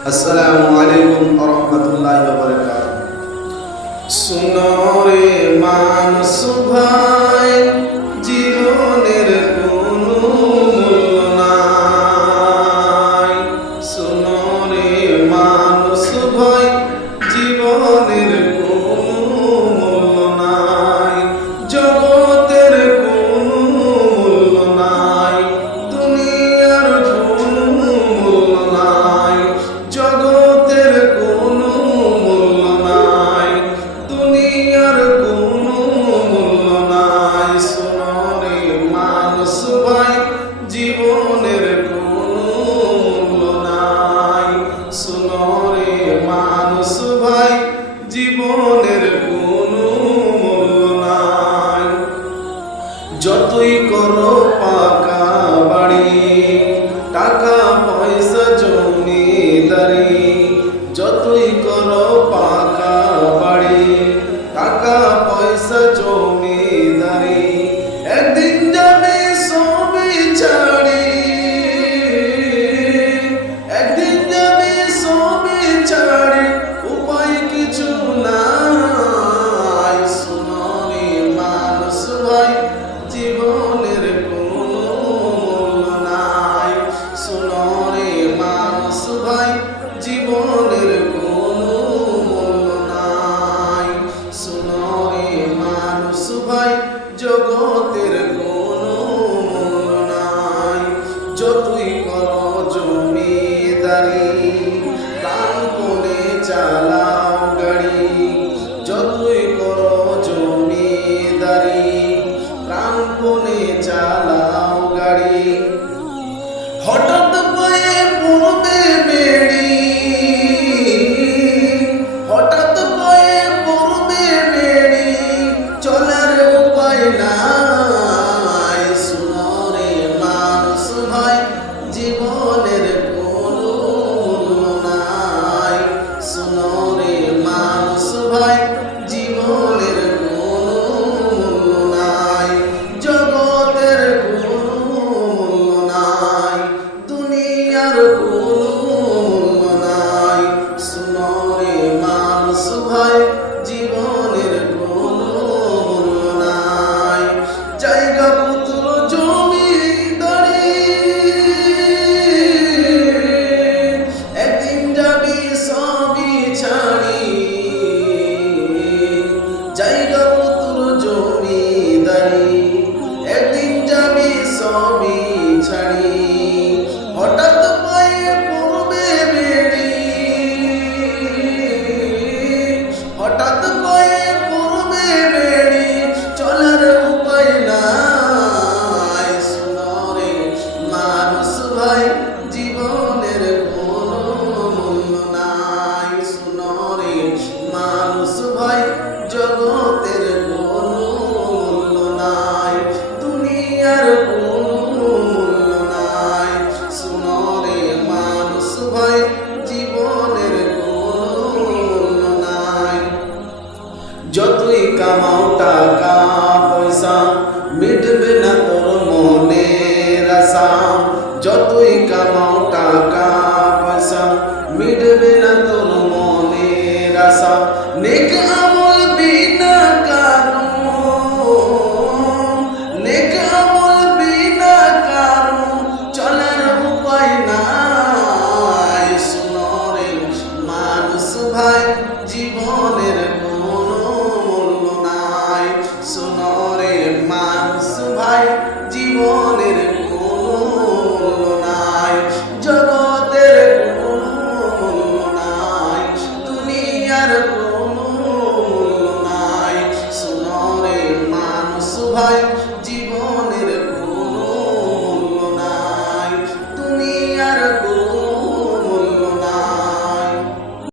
আসসালামু আলাইকুম রহমতুল্লাহ সুনরে মান সুভা grande যতই কর 자기 দুনিয়ার মূল্য নাই। সোনরে মানুষ টাকা, পয়সা, মিটবে না তোর মনের আশা। যতই কামাও টাকা, পয়সা, মিটবে না তোর